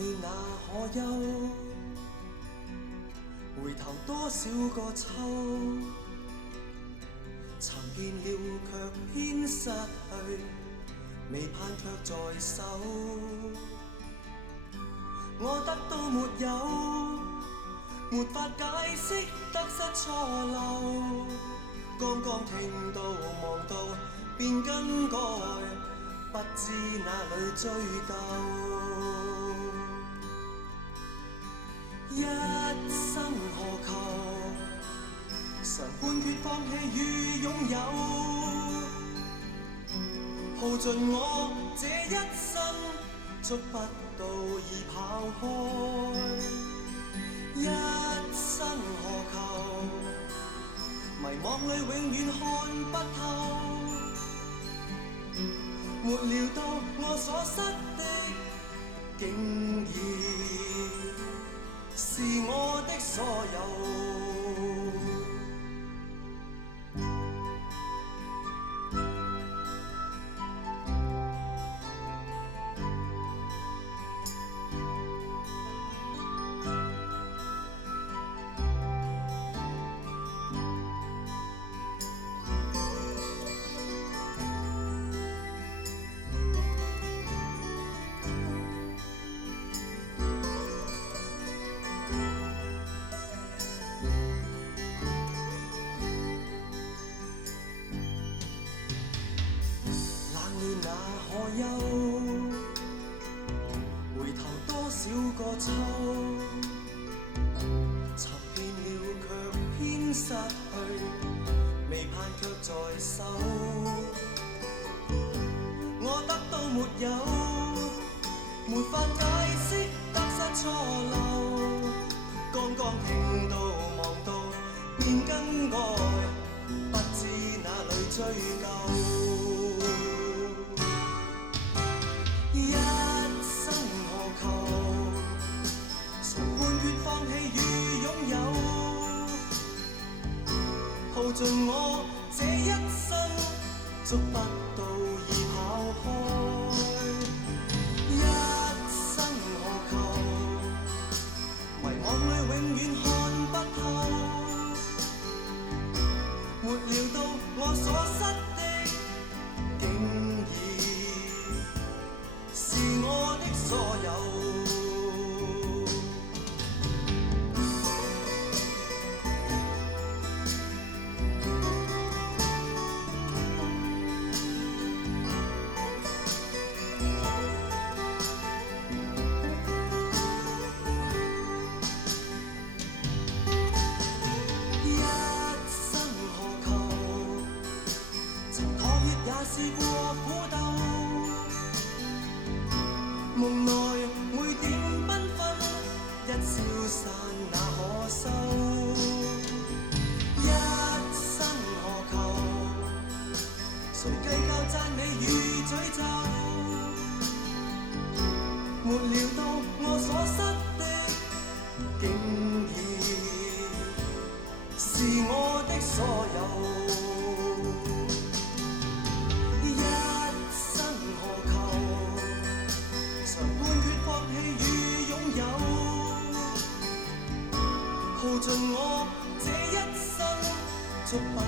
暖那可休？回頭多少個秋，尋遍了卻偏失去，未盼卻在手。我得到沒有？沒法解釋得失錯漏，剛剛聽到望到便更改，不知哪裏追究。一生何求？常判決放棄與擁有，耗盡我這一生，捉不到已跑開。一生何求？迷惘裏永遠看不透，沒料到我所失的，竟然是我的所有。那可休？回頭多少個秋，尋遍了卻偏失去，未盼卻在手。我得到沒有？沒法解釋得失錯漏，剛剛聽到望到便更改，不知哪裏追究。一生何求？常判決放棄與擁有，耗盡我這一生，捉不到已跑開。一生何求？迷惘裏永遠看不透，沒料到我所失的，竟然是我的所有。一生何求？曾妥協也試過苦鬥，夢內每點繽紛，一消散那可收？一生何求？誰計較讚美與詛咒？沒料到我所失的，竟然是我的所有。一生何求？常判決放棄與擁有，耗盡我這一生，捉不